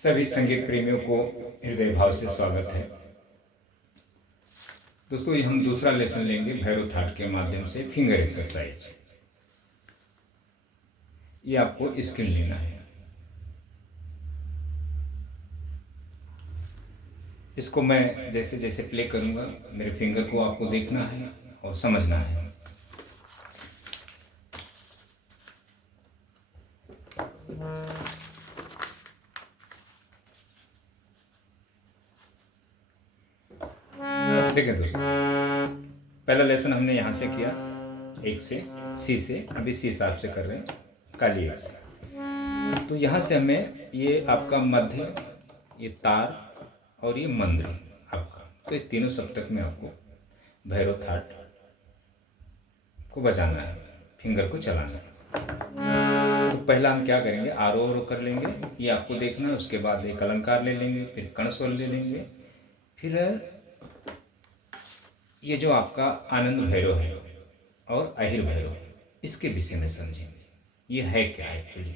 सभी संगीत प्रेमियों को हृदय भाव से स्वागत है। दोस्तों, ये हम दूसरा लेसन लेंगे भैरव थाट के माध्यम से फिंगर एक्सरसाइज। ये आपको स्क्रीन लेना है। इसको मैं जैसे जैसे प्ले करूंगा मेरे फिंगर को आपको देखना है और समझना है। देखें दोस्तों, पहला लेसन हमने यहाँ से किया, एक से सी से, अभी सी साहब से कर रहे हैं, काली एक से। तो यहाँ से हमें ये आपका मध्य, ये तार और ये मंद्र आपका, तो ये तीनों सप्तक में आपको भैरव थाट को बजाना है, फिंगर को चलाना है। तो पहला हम क्या करेंगे, आरोह कर लेंगे, ये आपको देखना है। उसके बाद एक अलंकार ले लेंगे, फिर कणस्वर ले लेंगे, फिर ये जो आपका आनंद भैरव है और अहिर भैरव है, इसके विषय में समझेंगे। ये है क्या, एक्चुअली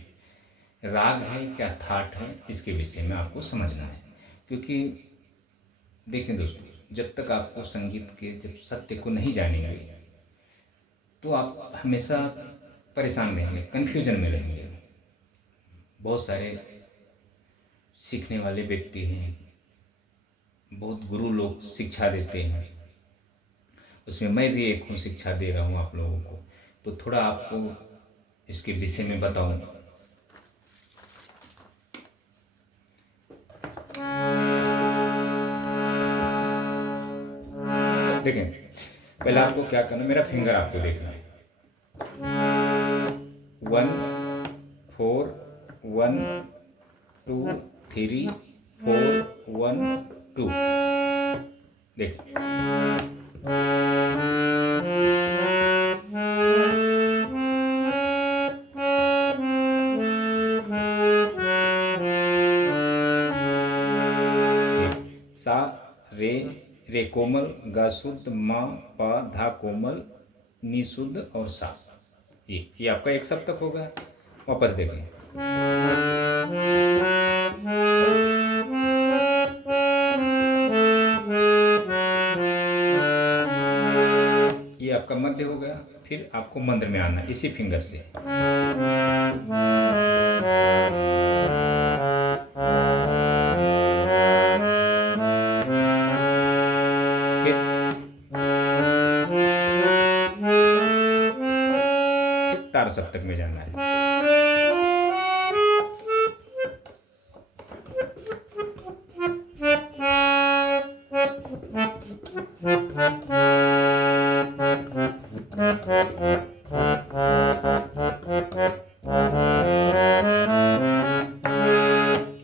राग है क्या, थाट है, इसके विषय में आपको समझना है। क्योंकि देखें दोस्तों, जब तक आपको संगीत के जब सत्य को नहीं जानेंगे तो आप हमेशा परेशान रहेंगे, कन्फ्यूजन में रहेंगे। बहुत सारे सीखने वाले व्यक्ति हैं, बहुत गुरु लोग शिक्षा देते हैं, उसमें मैं भी एक हूँ, शिक्षा दे रहा हूँ आप लोगों को। तो थोड़ा आपको इसके विषय में बताऊँ। देखें, पहले आपको क्या करना, मेरा फिंगर आपको देखना है। 1 4 1 2 3 4 1 2। देखिए, सा रे, रे कोमल, गा शुद्ध, मा पा धा कोमल, नी शुद्ध और सा। ये आपका एक सप्तक होगा। वापस देखें, ये आपका मध्य हो गया। फिर आपको मंद्र में आना है इसी फिंगर से। तार सप्तक में जाना है।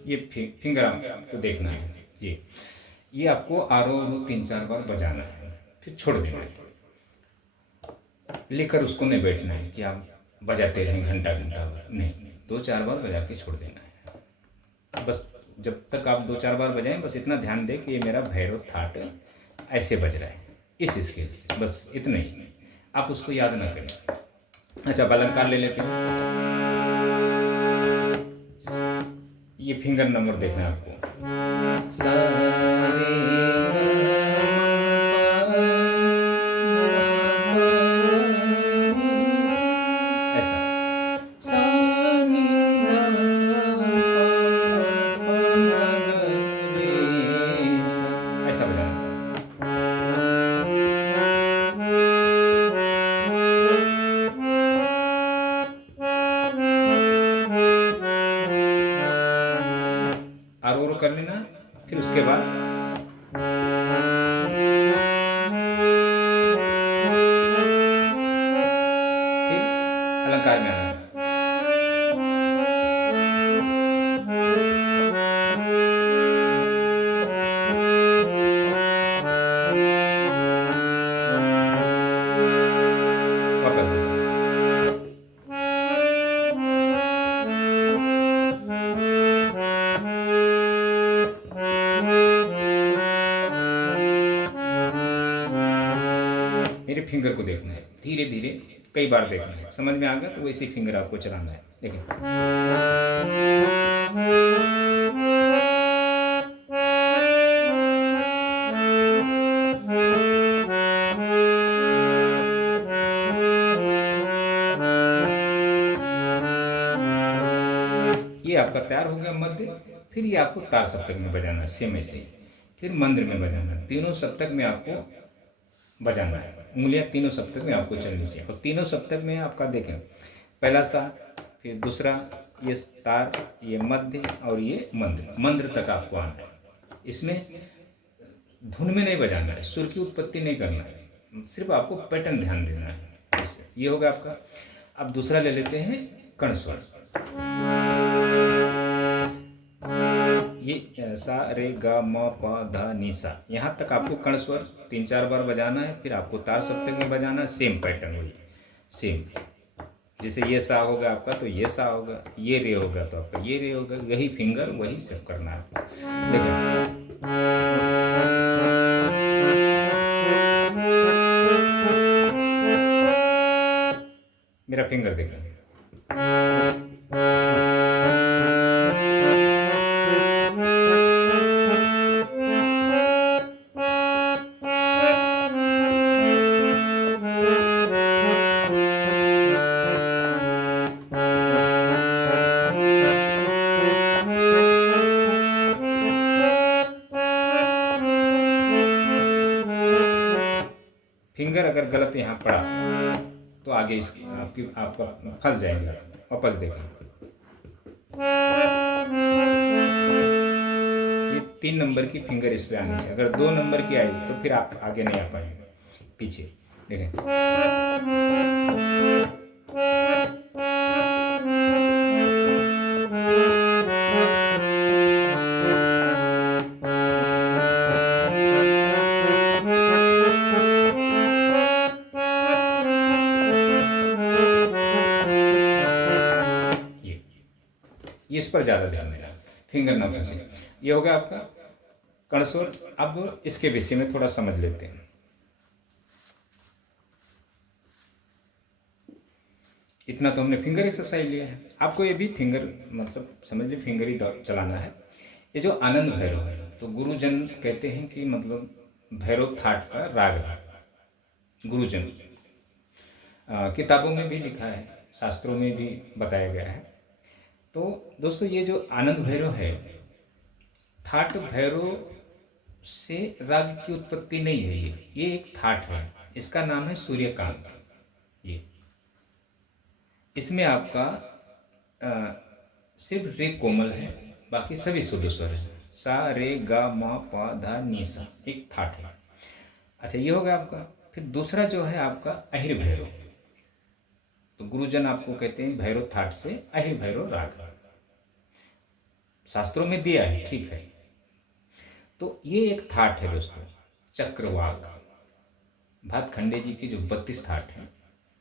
ये फिंगर आपको देखना है। ये आपको आरोह 3-4 बार बजाना है, फिर छोड़ देना है। लेकर उसको नहीं बैठना है कि आप बजाते रहें घंटा घंटा भर, नहीं, 2-4 बार बजा के छोड़ देना है। बस जब तक आप 2-4 बार बजाएं, बस इतना ध्यान दें कि ये मेरा भैरव थाट ऐसे बज रहा है, इस स्केल से, बस इतना ही। आप उसको याद ना करें। अच्छा, अलंकार ले लेते हैं। ये फिंगर नंबर देखना है आपको। आरोह कर लेना, फिर उसके बाद फिर अलंकार में आना। मेरे फिंगर को देखना है, धीरे धीरे कई बार देखना है। समझ में आ गया तो वैसे फिंगर आपको चलाना है। देखिए, ये आपका तैयार हो गया मध्य। फिर ये आपको तार सप्तक में बजाना है, सेम ऐसे ही। फिर मंद्र में बजाना है, तीनों सप्तक में आपको बजाना है, उंगलियां तीनों सप्तक में आपको चलनी चाहिए। और तीनों सप्तक में आपका देखें, पहला सा, फिर दूसरा, ये तार, ये मध्य और ये मंद्र, मंद्र तक आपको आना है। इसमें धुन में नहीं बजाना है, सुर की उत्पत्ति नहीं करना है, सिर्फ आपको पैटर्न ध्यान देना है। ये होगा आपका। अब दूसरा ले लेते हैं कर्ण स्वर। ये सा रे गा म प ध नि सा, यहाँ तक आपको कर्ण स्वर 3-4 बार बजाना है। फिर आपको तार सप्तक में बजाना है, सेम पैटर्न वही सेम। जैसे ये सा होगा आपका तो ये सा होगा, ये रे होगा तो आपका ये रे होगा, यही फिंगर वही सेव करना है आपको। देखिए मेरा फिंगर देखें, फिंगर अगर गलत यहाँ पड़ा तो आगे इसकी आपका फंस जाएगा। वापस देखें, ये 3 नंबर की फिंगर इस पे आनी चाहिए। अगर 2 नंबर की आई तो फिर आप आगे नहीं आ पाएंगे, पीछे देखें। ये इस पर ज़्यादा ध्यान देना, फिंगर ना फंसे। ये होगा आपका कर्ण स्वर। अब इसके विषय में थोड़ा समझ लेते हैं। इतना तो हमने फिंगर एक्सरसाइज लिया है, आपको ये भी फिंगर मतलब समझ लीजिए फिंगर ही चलाना है। ये जो आनंद भैरव है, तो गुरुजन कहते हैं कि मतलब भैरव थाट का राग है। गुरुजन किताबों में भी लिखा है, शास्त्रों में भी बताया गया है। तो दोस्तों ये जो आनंद भैरव है, थाट भैरव से राग की उत्पत्ति नहीं है। ये एक थाट है, इसका नाम है सूर्यकांत। ये इसमें आपका सिर्फ रे कोमल है, बाकी सभी शुद्ध स्वर है। सा रे गा मा पा धा नी सा, एक थाट है। अच्छा ये होगा आपका। फिर दूसरा जो है आपका अहिर भैरव। तो गुरुजन आपको कहते हैं भैरव थाट से अहिर भैरव राग, शास्त्रों में दिया है, ठीक है। तो ये एक थाट है दोस्तों, चक्रवाक। भातखंडे जी की जो 32 थाट है,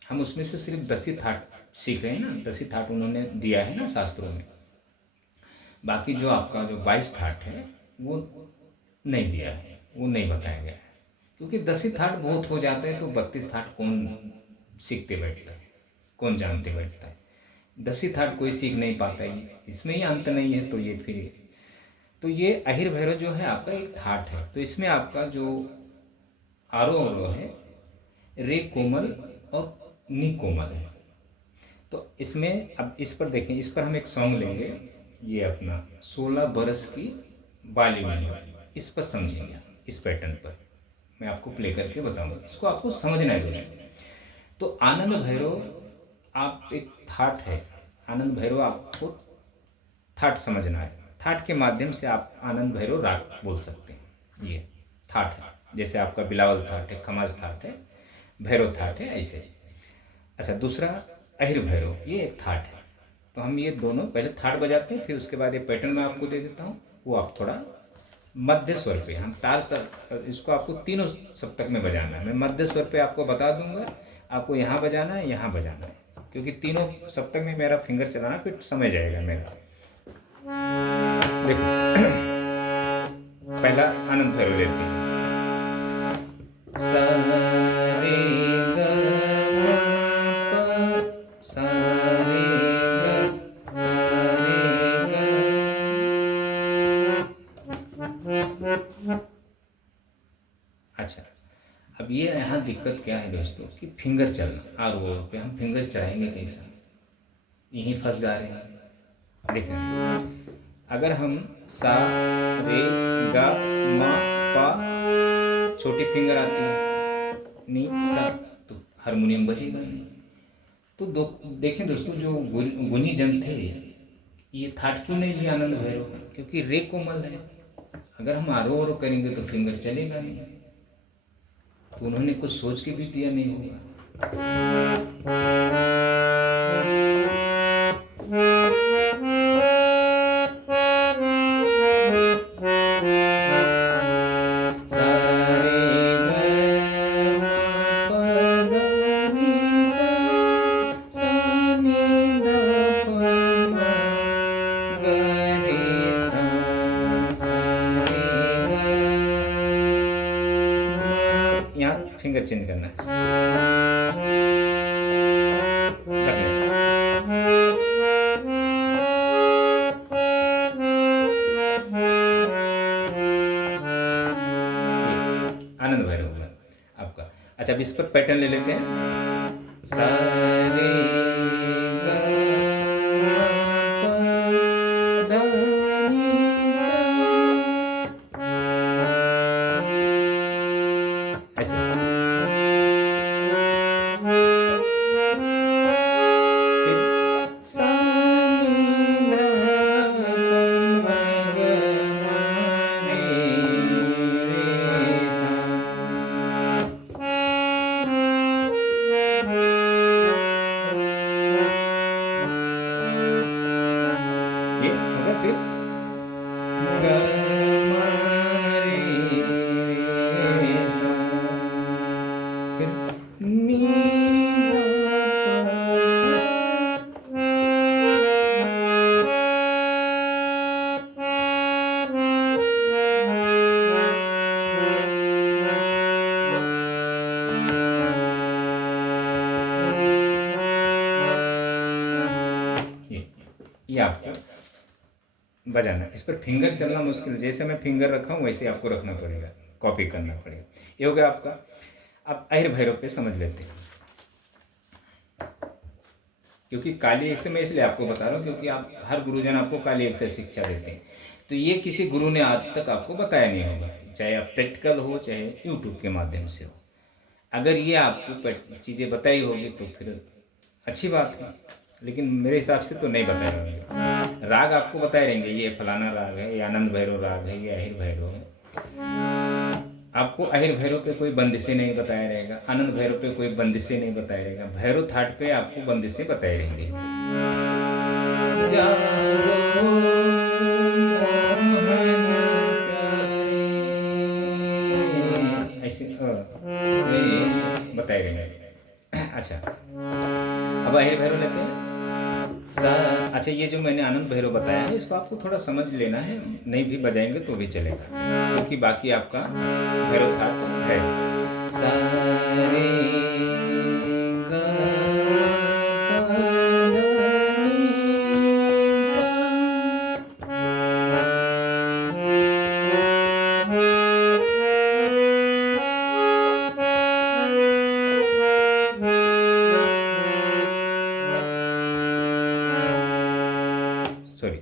हम उसमें से सिर्फ 10 ही थाट सीख रहे हैं ना, 10 ही थाट उन्होंने दिया है ना शास्त्रों में। बाकी जो आपका जो 22 थाट है वो नहीं दिया है, वो नहीं बताया गया है। क्योंकि 10 ही थाट बहुत हो जाते हैं, तो 32 थाट कौन सीखते बैठता है, कौन जानते बैठता है। 10 ही थाट कोई सीख नहीं पाता है, इसमें ही अंत नहीं है। तो ये फिर तो ये अहिर भैरव जो है आपका एक थाट है। तो इसमें आपका जो आरोह अवरोह है, रे कोमल और नी कोमल है। तो इसमें अब इस पर देखें, इस पर हम एक सॉन्ग लेंगे, ये अपना 16 बरस की बाली वाली, इस पर समझेंगे, इस पैटर्न पर मैं आपको प्ले करके बताऊंगा। इसको आपको समझना है दोस्तों। तो आनंद भैरव आप एक थाट है, आनंद भैरव आपको थाट समझना है। थाट के माध्यम से आप आनंद भैरव राग बोल सकते हैं। ये थाट है, जैसे आपका बिलावल थाट है, खमाज थाट है, भैरव थाट है, ऐसे। अच्छा दूसरा अहिर भैरव, ये एक थाट है। तो हम ये दोनों पहले थाट बजाते हैं, फिर उसके बाद ये पैटर्न मैं आपको दे देता हूँ, वो आप थोड़ा मध्य स्वर पे, हम तार सर इसको आपको तीनों सप्तक में बजाना है। मैं मध्य स्वर पे आपको बता दूंगा, आपको यहाँ बजाना है, यहाँ बजाना है, क्योंकि तीनों सप्तक में मेरा फिंगर चलाना फिर समझ जाएगा मेरा। देखो पहला आनंद भैरव लेते हैं, सा रे ग म प सा रे ग अच्छा अब ये यहाँ दिक्कत क्या है दोस्तों कि फिंगर चलना, आर ओर पे हम फिंगर चलाएंगे कैसा, यहीं फंस जा रहे हैं। देखिए, अगर हम सा, रे, गा, मा, पा, छोटी फिंगर आती है, नी, सा, तो हारमोनियम बजेगा नहीं। तो देखें दोस्तों, जो गुनी जन थे, ये थाट क्यों नहीं लिया आनंद भैरव का? क्योंकि रे कोमल है। अगर हम आरो ओरो करेंगे तो फिंगर चलेगा नहीं। तो उन्होंने कुछ सोच के भी दिया नहीं होगा। यहाँ फिंगर चेंज करना है, आनंद भैरव हुआ आपका। अच्छा, अब इस पर पैटर्न ले लेते हैं। सा, रे, गा, मा, पा, धा, नी, सा। ऐसे फिर सा, नी, धा, पा, मा, गा, मा, रे, सा। ये होगा। फिर गा, मा, रे, सा। फिर नी, धा, पा, सा। ये आपको बजाना है। इस पर फिंगर चलना मुश्किल, जैसे मैं फिंगर रखा हूँ वैसे आपको रखना पड़ेगा, कॉपी करना पड़ेगा। ये हो गया आपका। अब अहिर भैरव पे समझ लेते हैं। क्योंकि काली एक से मैं इसलिए आपको बता रहा हूँ क्योंकि आप हर गुरुजन आपको काली एक से शिक्षा देते हैं, तो ये किसी गुरु ने आज तक आपको बताया नहीं होगा, चाहे आप प्रैक्टिकल हो चाहे यूट्यूब के माध्यम से हो। अगर ये आपको चीज़ें बताई होगी तो फिर अच्छी बात है, लेकिन मेरे हिसाब से तो नहीं बताए होंगे। राग आपको बताए रहेंगे, ये फलाना राग है, ये आनंद भैरव राग है, ये अहिर भैरव है। आपको अहिर भैरव पे कोई बंदिशें नहीं बताया रहेगा, आनंद भैरव पे कोई बंदिशें नहीं बताया रहेगा, भैरव थाट पे आपको बंदिशें बताए रहेंगे। जागो मोहन प्यारे, ऐसे बताए रहेंगे। अच्छा, अब अहिर भैरव लेते हैं। सा, अच्छा, ये जो मैंने आनंद भैरव बताया है इसको आपको थोड़ा समझ लेना है, नहीं भी बजाएंगे तो भी चलेगा, क्योंकि बाकी आपका भैरव थाट है। सा, रे, गा, पा, धा, नी, सा। सॉरी,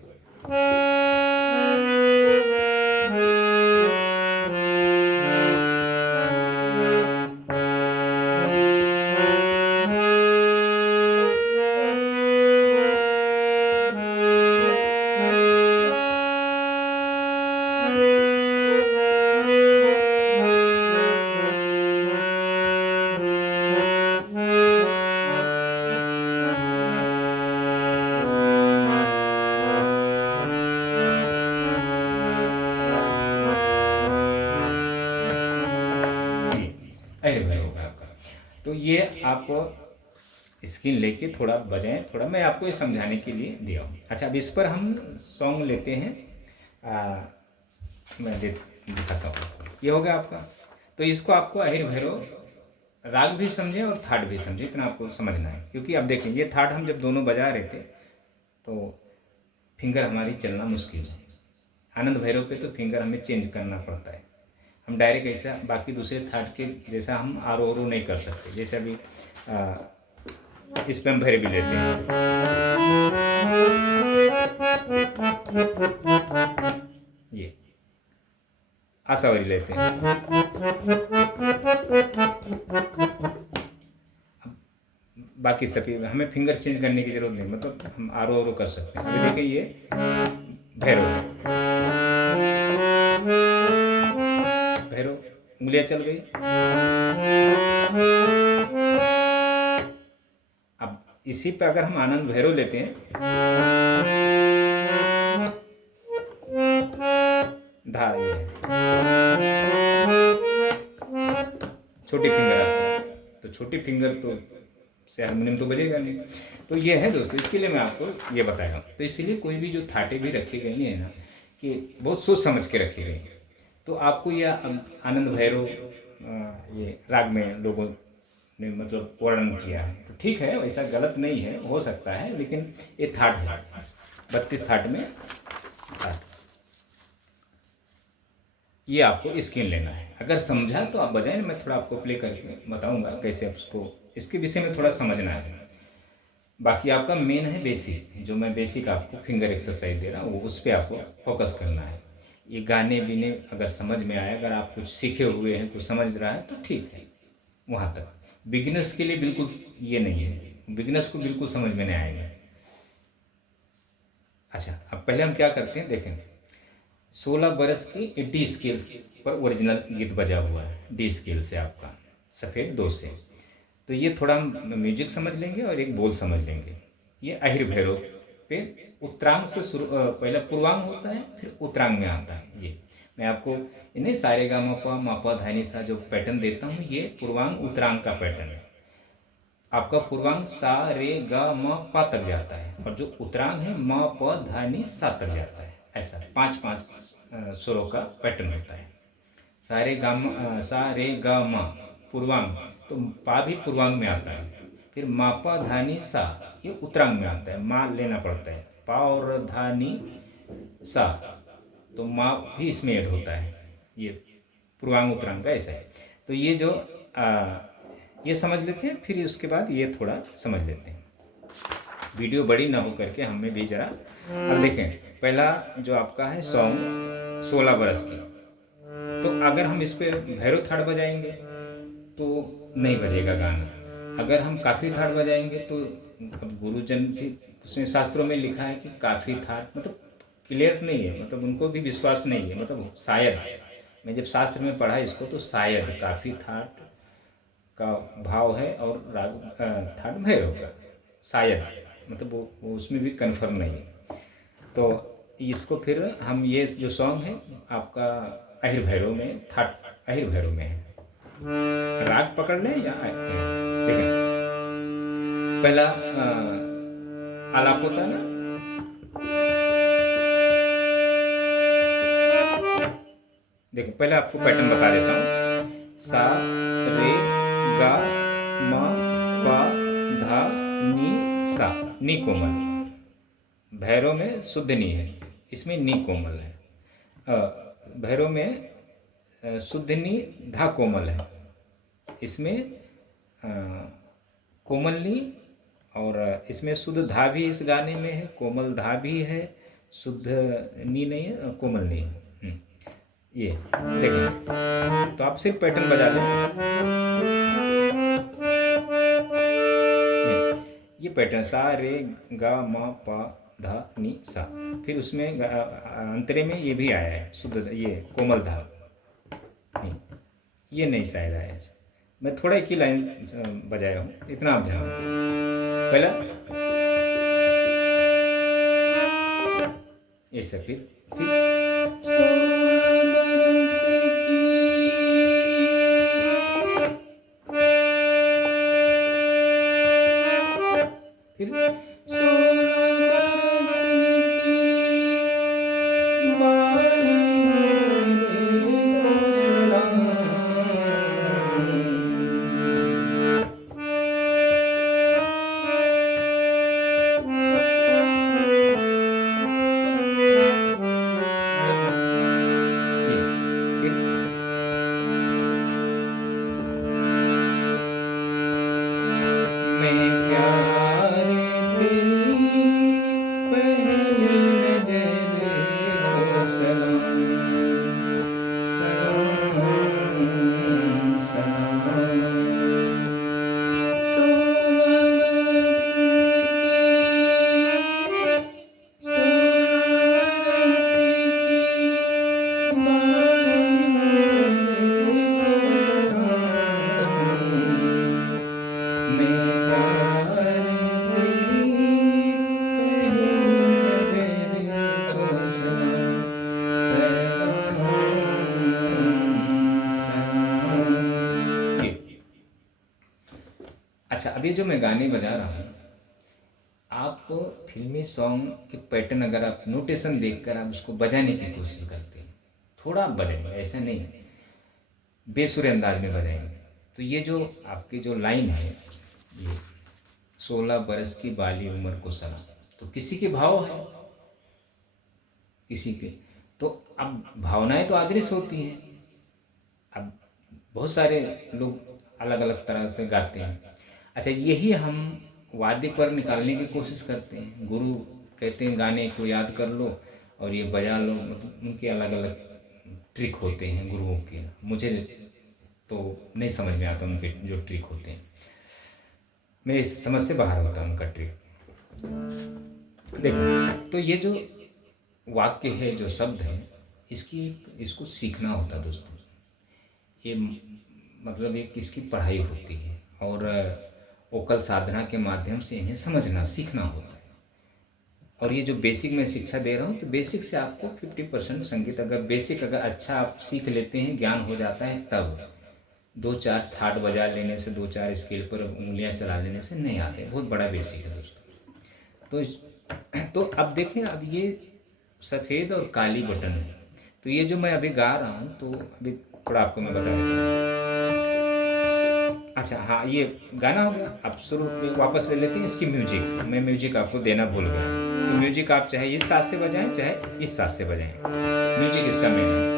अहिर भैरव होगा आपका। तो ये आप स्किन लेके थोड़ा बजाएं, थोड़ा मैं आपको ये समझाने के लिए दिया हूँ। अच्छा, अब इस पर हम सॉन्ग लेते हैं। मैं दिखाता हूँ। ये हो गया आपका। तो इसको आपको अहिर भैरव राग भी समझें और थाट भी समझें, इतना आपको समझना है। क्योंकि अब देखें, ये थाट हम जब दोनों बजा रहे थे तो फिंगर हमारी चलना मुश्किल है। आनंद भैरव पे तो फिंगर हमें चेंज करना पड़ता है। हम डायरेक्ट ऐसा बाकी दूसरे थाट के जैसा हम आरो ओरो नहीं कर सकते। जैसे अभी इस पे हम भैरवी लेते हैं, ये आशावरी लेते हैं। बाकी सभी हमें फिंगर चेंज करने की जरूरत नहीं, मतलब हम आरो आरो कर सकते हैं। अभी देखिए ये भैरव है, भैरव उंगलियां चल गई। अब इसी पे अगर हम आनंद भैरव लेते हैं, धा ये है, छोटी फिंगर आती है, तो छोटी फिंगर तो से हारमोनियम तो बजेगा नहीं। तो ये है दोस्तों, इसके लिए मैं आपको ये बताया हूँ। तो इसीलिए कोई भी जो थाटे भी रखी गई है ना, कि बहुत सोच समझ के रखी गई है। तो आपको यह आनंद भैरव ये राग में लोगों ने मतलब वर्णन किया है, तो ठीक है, वैसा गलत नहीं है, हो सकता है, लेकिन ये थाट है, 32 थाट में थाट, ये आपको स्केल लेना है। अगर समझा तो आप बजाएं, मैं थोड़ा आपको प्ले करके बताऊंगा कैसे आप उसको, इसके विषय में थोड़ा समझना है। बाकी आपका मेन है बेसिक, जो मैं बेसिक आपको फिंगर एक्सरसाइज दे रहा हूँ, वो उस पर आपको फोकस करना है। ये गाने बीने अगर समझ में आए, अगर आप कुछ सीखे हुए हैं, कुछ समझ रहा है तो ठीक है, वहाँ तक। बिगिनर्स के लिए बिल्कुल ये नहीं है, बिगिनर्स को बिल्कुल समझ में नहीं आएगा। अच्छा, अब पहले हम क्या करते हैं, देखें 16 बरस की डी स्केल पर ओरिजिनल गीत बजा हुआ है, डी स्केल से आपका सफ़ेद दो से। तो ये थोड़ा हम म्यूजिक समझ लेंगे और एक बोल समझ लेंगे। ये अहिर भैरव पे उत्तरांग से शुरू, पहले पूर्वांग होता है, फिर उत्तरांग में आता है। ये मैं आपको इन्हें सारे गा मा पा धा नी सा जो पैटर्न देता हूँ, ये पूर्वांग उत्तरांग का पैटर्न है। आपका पूर्वांग सा रे गा म पा तक जाता है, और जो उत्तरांग है म प धा नी सा तक जाता है। ऐसा 5-5 स्वरों का पैटर्न होता है। सारे गा सा रे गा मा पूर्वांग, तो पा भी पूर्वांग में आता है। फिर मा पा धानी सा, ये उत्तरांग में आता है, मा लेना पड़ता है, पा और धानी सा, तो मा भी इसमें ऐड होता है। ये पूर्वांग उत्तरांग का ऐसा है। तो ये जो ये समझ लेते हैं, फिर उसके बाद ये थोड़ा समझ लेते हैं, वीडियो बड़ी ना हो करके हमें भी जरा। अब देखें, पहला जो आपका है सॉन्ग 16 बरस की, तो अगर हम इस पे भैरव थाट बजाएंगे तो नहीं बजेगा गाना। अगर हम काफ़ी थाट बजाएंगे तो, अब गुरुजन भी उसमें शास्त्रों में लिखा है कि काफ़ी थाट मतलब क्लियर नहीं है, मतलब उनको भी विश्वास नहीं है, मतलब शायद, मैं जब शास्त्र में पढ़ा इसको तो शायद काफ़ी थाट का भाव है और राग थाट भैरव का, शायद, मतलब वो उसमें भी कन्फर्म नहीं है। तो इसको फिर हम ये जो सॉन्ग है आपका अहिर भैरव में, थाट अहिर भैरव में है। राग पकड़ लें या देखें, पहला आलाप होता है ना, देखिए पहले आपको पैटर्न बता देता हूँ। सा रे गा म पा धा नी सा, नी कोमल, भैरव में शुद्ध नी है, इसमें नी कोमल है। भैरव में शुद्ध नी धा कोमल है, इसमें कोमल नी, और इसमें शुद्ध धा भी इस गाने में है, कोमल धा भी है, शुद्ध नी नहीं है, कोमल नी है। ये देखिए, तो आप सिर्फ पैटर्न बजा लें, ये पैटर्न सा रे गा म पा धा नी सा, फिर उसमें अंतरे में ये भी आया है शुद्ध, ये कोमल धा, ये नहीं शायद आया है। मैं थोड़ा एक ही लाइन बजाया हूँ, इतना आप ध्यान दें। पहला ऐसा, फिर अभी जो मैं गाने बजा रहा हूँ, आप फिल्मी सॉन्ग के पैटर्न अगर आप नोटेशन देखकर आप उसको बजाने की कोशिश करते हैं, थोड़ा आप बजाएंगे, ऐसा नहीं बेसुरे अंदाज में बजाएंगे, तो ये जो आपकी जो लाइन है, ये 16 बरस की बाली उम्र को सलाम, तो किसी के भाव है, किसी के, तो अब भावनाएं तो आदृश होती हैं। अब बहुत सारे लोग अलग अलग तरह से गाते हैं। अच्छा, यही हम वाद्य पर निकालने की कोशिश करते हैं। गुरु कहते हैं गाने को याद कर लो और ये बजा लो, मतलब उनके अलग अलग ट्रिक होते हैं गुरुओं के। मुझे तो नहीं समझ में आता उनके जो ट्रिक होते हैं, मेरी समझ से बाहर होता है उनका ट्रिक। देखो, तो ये जो वाक्य है, जो शब्द है, इसको सीखना होता है दोस्तों। ये मतलब एक इसकी पढ़ाई होती है और वोकल साधना के माध्यम से इन्हें समझना सीखना होता है। और ये जो बेसिक मैं शिक्षा दे रहा हूँ, तो बेसिक से आपको 50% संगीत, अगर बेसिक अगर अच्छा आप सीख लेते हैं, ज्ञान हो जाता है, तब 2-4 थाट बजा लेने से, 2-4 स्केल पर उंगलियां चला लेने से नहीं आते। बहुत बड़ा बेसिक है दोस्तों। तो अब देखें, अब ये सफ़ेद और काली बटन है। तो ये जो मैं अभी गा रहा हूँ, तो अभी थोड़ा आपको मैं बता देता हूँ। अच्छा, हाँ, ये गाना हो गया। अब शुरू में वापस ले लेते हैं इसकी म्यूजिक। मैं म्यूजिक आपको देना भूल गया, तो म्यूजिक आप चाहे इस साथ से बजाएं, चाहे इस साथ से बजाएं, म्यूजिक इसका मेन है।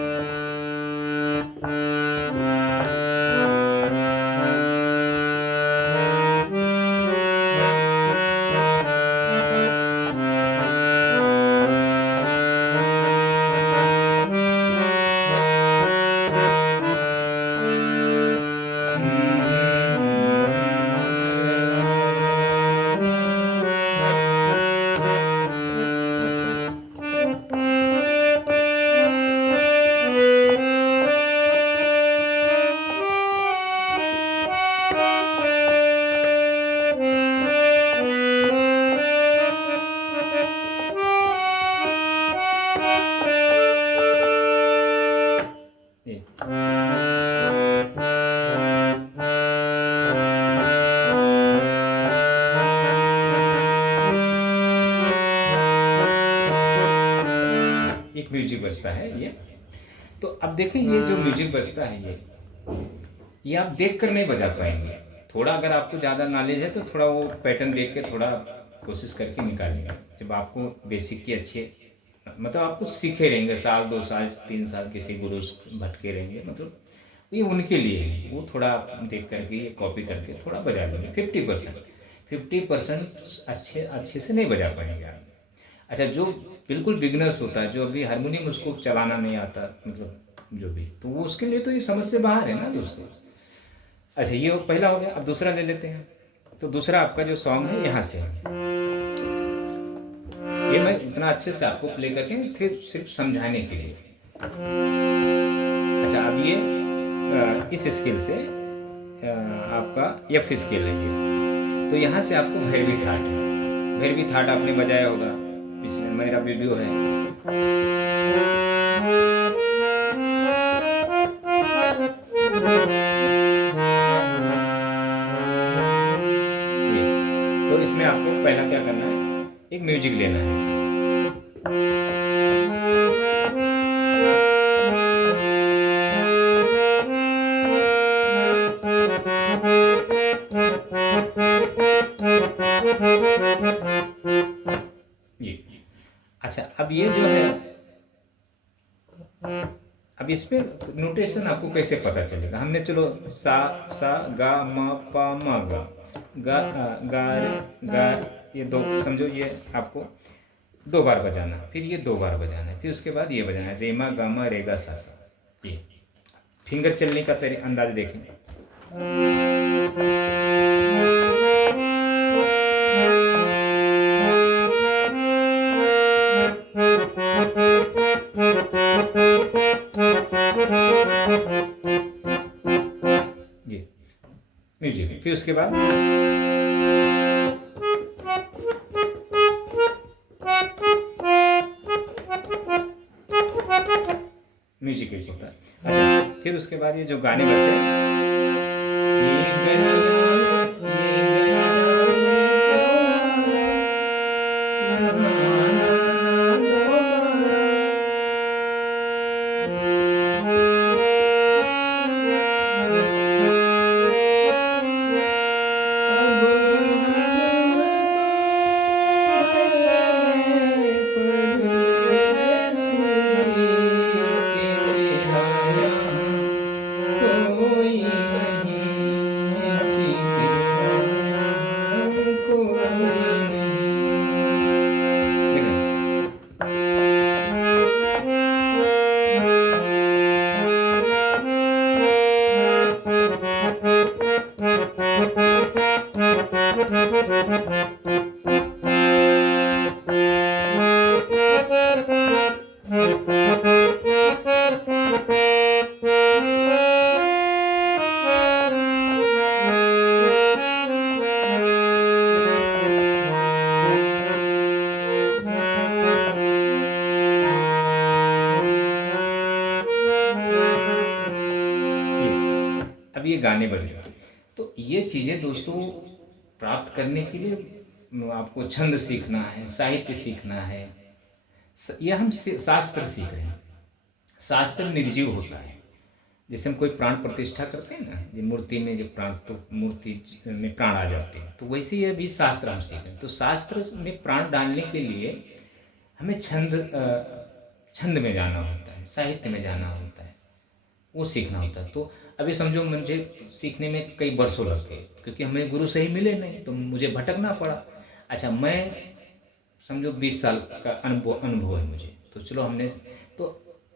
ये एक म्यूजिक बजता है ये। तो अब देखें, ये जो म्यूजिक बजता है, ये आप देख कर नहीं बजा पाएंगे। थोड़ा अगर आपको ज़्यादा नॉलेज है, तो थोड़ा वो पैटर्न देख के थोड़ा कोशिश करके निकालिएगा। जब आपको बेसिक की अच्छे, मतलब आप कुछ सीखे रहेंगे, साल 2 साल 3 साल किसी गुरु से भटके रहेंगे, मतलब ये उनके लिए है। वो थोड़ा आप देख करके, ये कॉपी करके थोड़ा बजा लेंगे। 50% अच्छे अच्छे से नहीं बजा पाएंगे आप। अच्छा, जो बिल्कुल बिगनर्स होता है, जो अभी हारमोनियम उसको चलाना नहीं आता, मतलब जो भी, तो वो उसके लिए तो ये समझ से बाहर है ना दोस्तों। अच्छा, ये पहला हो गया। अब दूसरा ले लेते हैं। तो दूसरा आपका जो सॉन्ग है, यहाँ से है। ये मैं इतना अच्छे से आपको प्ले करके फिर सिर्फ समझाने के लिए। अच्छा, अब ये इस स्केल से आपका एफ स्केल है ये। तो यहाँ से आपको भैरवी ठाट है। भैरवी ठाट आपने बजाया होगा, पिछले मेरा वीडियो है। ये, तो इसमें आपको पहला क्या करना है, एक म्यूजिक लेना है। ये, अच्छा, अब ये जो है, अब इस पे नोटेशन आपको कैसे पता चलेगा। हमने चलो सा सा गा मा पा मा गा गा गा रे गा, ये दो समझो, ये आपको 2 बार बजाना, फिर ये 2 बार बजाना है, फिर उसके बाद ये बजाना है, रे मा गा मा रे गा सा सा। ये फिंगर चलने का अंदाज देखें। ये म्यूजिक, फिर उसके बाद म्यूजिक एक होता है। अच्छा, फिर उसके बाद ये जो गाने बजते हैं, ये गलियां, ये ये गाने बज रहे हैं। तो ये चीज़ें दोस्तों प्राप्त करने के लिए आपको छंद सीखना है, साहित्य सीखना है। ये हम शास्त्र सीख रहे हैं। शास्त्र निर्जीव होता है। जैसे हम कोई प्राण प्रतिष्ठा करते हैं ना, ये मूर्ति में जो प्राण, तो मूर्ति में प्राण आ जाते हैं, तो वैसे ये भी शास्त्र हम सीख रहे हैं। तो शास्त्र में प्राण डालने के लिए हमें छंद में जाना होता है, साहित्य में जाना होता है, वो सीखना होता है। तो अभी समझो मुझे सीखने में कई वर्षों लग गए, क्योंकि हमें गुरु सही मिले नहीं, तो मुझे भटकना पड़ा। अच्छा, मैं समझो 20 साल का अनुभव है मुझे, तो चलो हमने, तो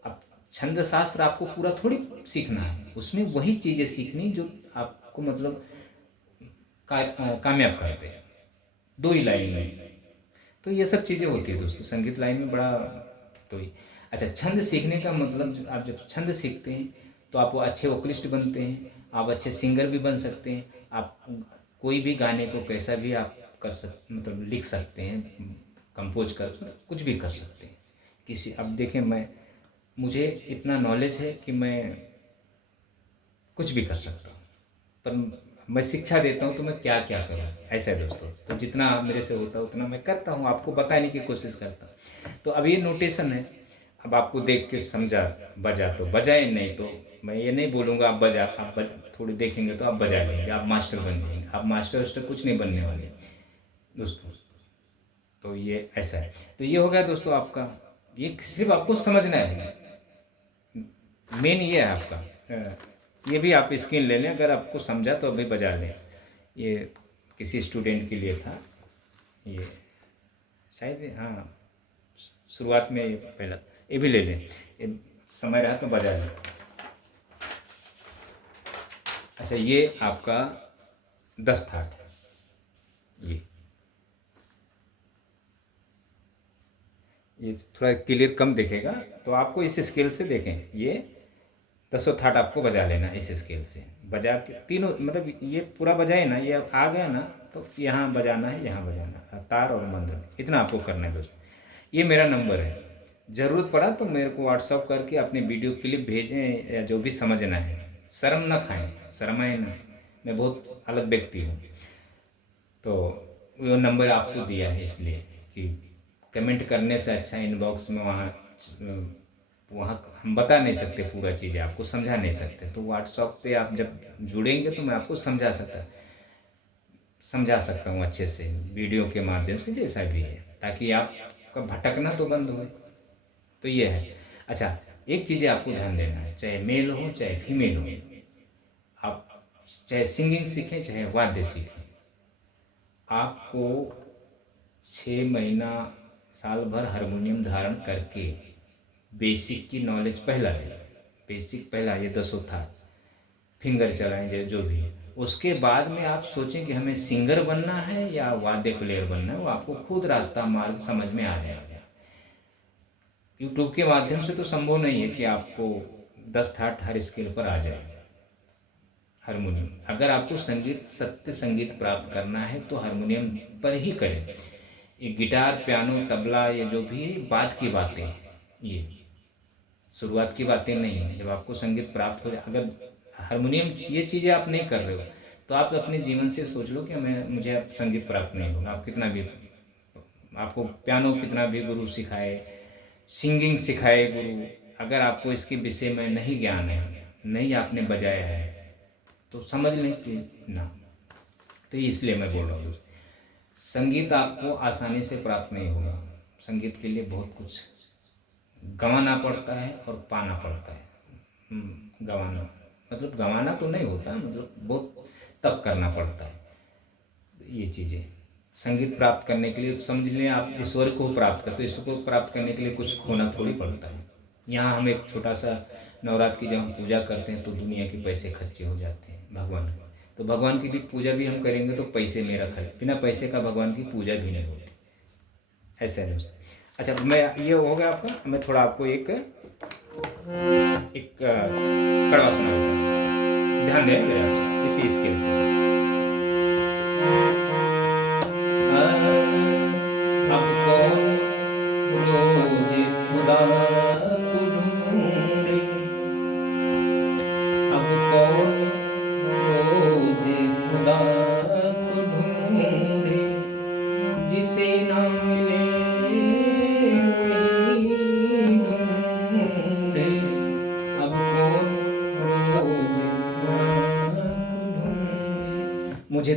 अब छंद शास्त्र आपको पूरा थोड़ी सीखना है, उसमें वही चीज़ें सीखनी जो आपको मतलब कामयाब करते हैं, दो ही लाइन में। तो ये सब चीज़ें होती है दोस्तों संगीत लाइन में बड़ा। तो ही अच्छा, छंद सीखने का मतलब, आप जब छंद सीखते हैं तो आप वो अच्छे वोकलिस्ट बनते हैं, आप अच्छे सिंगर भी बन सकते हैं। आप कोई भी गाने को कैसा भी आप कर मतलब लिख सकते हैं, कंपोज कर, कुछ भी कर सकते हैं। किसी, अब देखें, मुझे इतना नॉलेज है कि मैं कुछ भी कर सकता हूँ, पर मैं शिक्षा देता हूँ तो मैं क्या क्या करूँ, ऐसा है दोस्तों। तो जितना मेरे से होता है उतना मैं करता हूँ, आपको बताने की कोशिश करता हूँ। तो अब ये नोटेशन है, अब आपको देख के समझा, बजा तो बजाए, नहीं तो मैं ये नहीं बोलूँगा आप बजा, थोड़ी देखेंगे तो आप बजा लेंगे, आप मास्टर बन जाएंगे। आप मास्टर वास्टर कुछ नहीं बनने वाले दोस्तों। तो ये ऐसा है। तो ये हो गया दोस्तों आपका, ये सिर्फ आपको समझना है, मेन ये है आपका। ये भी आप स्क्रीन ले लें, अगर आपको समझा तो अभी बजा लें। ये किसी स्टूडेंट के लिए था ये, शायद, हाँ, शुरुआत में ये पहला, ये भी ले लें, ये समय रहा तो बजा लें। अच्छा, ये आपका 10 थाट है। ये थोड़ा क्लियर कम दिखेगा, तो आपको इस स्केल से देखें, ये 10 थाट आपको बजा लेना इस स्केल से, बजा के तीनों, मतलब ये पूरा बजाए ना, ये आ गया ना, तो यहाँ बजाना है, यहाँ बजाना है, तार और मंद्र, इतना आपको करना है दोस्त। ये मेरा नंबर है, ज़रूरत पड़ा तो मेरे को व्हाट्सअप करके अपने वीडियो क्लिप भेजें, या जो भी समझना है। शर्म ना खाएं, शर्माएं ना, मैं बहुत अलग व्यक्ति हूँ। तो वो नंबर आपको दिया है इसलिए कि कमेंट करने से अच्छा इनबॉक्स में, वहाँ हम बता नहीं सकते पूरा चीज़ें, आपको समझा नहीं सकते। तो व्हाट्सएप पे आप जब जुड़ेंगे तो मैं आपको समझा सकता हूँ अच्छे से, वीडियो के माध्यम से, जैसा भी है, ताकि आपका भटकना तो बंद हो। तो ये है। अच्छा, एक चीज़ आपको ध्यान देना है, चाहे मेल हो चाहे फीमेल हो, आप चाहे सिंगिंग सीखें चाहे वाद्य सीखें, आपको 6 महीना, साल भर हारमोनियम धारण करके बेसिक की नॉलेज पहला ले, बेसिक पहला, ये 10 था, फिंगर चलाएं जो भी है। उसके बाद में आप सोचें कि हमें सिंगर बनना है या वाद्य प्लेयर बनना है, वो आपको खुद रास्ता मार्ग समझ में आ जाएगा। यूट्यूब के माध्यम से तो संभव नहीं है कि आपको 10 थाट हर स्केल पर आ जाए। हारमोनियम, अगर आपको सत्य संगीत प्राप्त करना है तो हारमोनियम पर ही करें। ये गिटार, पियानो, तबला, ये जो भी है, बाद की बातें हैं, ये शुरुआत की बातें नहीं हैं। जब आपको संगीत प्राप्त हो जाए, अगर हारमोनियम, ये चीज़ें आप नहीं कर रहे हो, तो आप अपने जीवन से सोच लो कि मुझे अब संगीत प्राप्त नहीं होगा। आप कितना भी, आपको पियानो कितना भी गुरु सिखाए, सिंगिंग सिखाए गुरु, अगर आपको इसके विषय में नहीं ज्ञान है, नहीं आपने बजाया है, तो समझ लें कि ना। तो इसलिए मैं बोल रहा हूँ, संगीत आपको आसानी से प्राप्त नहीं होगा। संगीत के लिए बहुत कुछ गंवाना पड़ता है और पाना पड़ता है। गंवाना मतलब गंवाना तो नहीं होता, मतलब बहुत तप करना पड़ता है। ये चीज़ें संगीत प्राप्त करने के लिए, तो समझ लें आप ईश्वर को प्राप्त करते, तो ईश्वर को प्राप्त करने के लिए कुछ खोना थोड़ी पड़ता है। यहाँ हम एक छोटा सा नवरात्र की जब हम पूजा करते हैं तो दुनिया के पैसे खर्चे हो जाते हैं भगवान के। तो भगवान की भी पूजा भी हम करेंगे तो पैसे मेरा खर्च, बिना पैसे का भगवान की पूजा भी नहीं होती। ऐसा है दोस्त। अच्छा, मैं, ये हो गया आपका, मैं थोड़ा आपको एक कड़वा सुना देता हूँ, ध्यान दें मेरे आपसे इसी स्केल से। अब कौन रोज खुदा को ढूंढे, अब कौन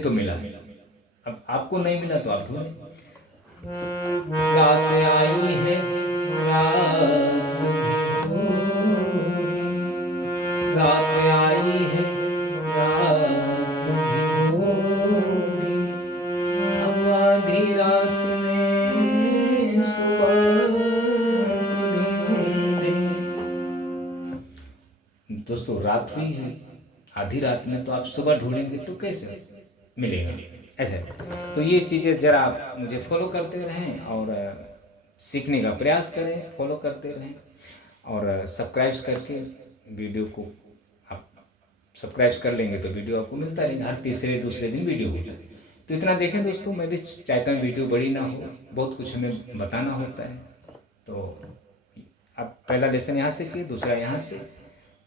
तो मिला है, अब आपको नहीं मिला तो आप ढूंढें। रात आई है, रात भी होगी, रात आई है, रात भी होगी, हम आधी रात में सुबह को ढूंढे। दोस्तों रात हुई है, आधी रात में तो आप सुबह ढूंढेंगे तो कैसे मिलेगा, ऐसे। तो ये चीज़ें ज़रा आप मुझे फॉलो करते रहें और सीखने का प्रयास करें, फॉलो करते रहें और सब्सक्राइब करके वीडियो को आप सब्सक्राइब कर लेंगे तो वीडियो आपको मिलता रहेगा, हर तीसरे दूसरे दिन वीडियो होता है। तो इतना देखें दोस्तों, मैं भी चाहता हूँ वीडियो बड़ी ना हो, बहुत कुछ हमें बताना होता है। तो अब पहला लेसन यहाँ से किए, दूसरा यहाँ से,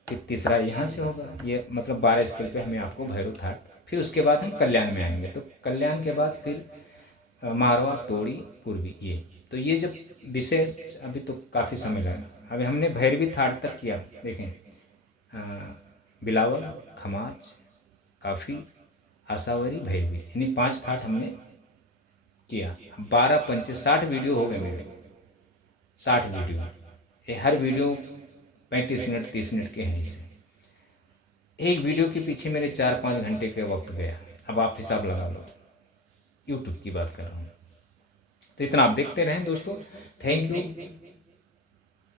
फिर तीसरा यहाँ से होगा, ये मतलब 12 स्केल पे हमें आपको भैरव थाट। फिर उसके बाद हम कल्याण में आएंगे, तो कल्याण के बाद फिर मारवा, तोड़ी, पूर्वी, ये तो ये जब विषय अभी तो काफ़ी समय लगा। अभी हमने भैरवी थाट तक किया, देखें बिलावल, खमाज, काफ़ी, आशावरी, भैरवी, यानी 5 थाट हमने किया। 12 पंचे 60 वीडियो हो गए मेरे, 60 वीडियो, ये हर वीडियो 35 मिनट 30 मिनट के हैं। इसे एक वीडियो के पीछे मेरे 4-5 घंटे के वक्त गया। अब आप हिसाब लगा लो, यूट्यूब की बात कर रहा हूँ। तो इतना आप देखते रहें दोस्तों। Thank you.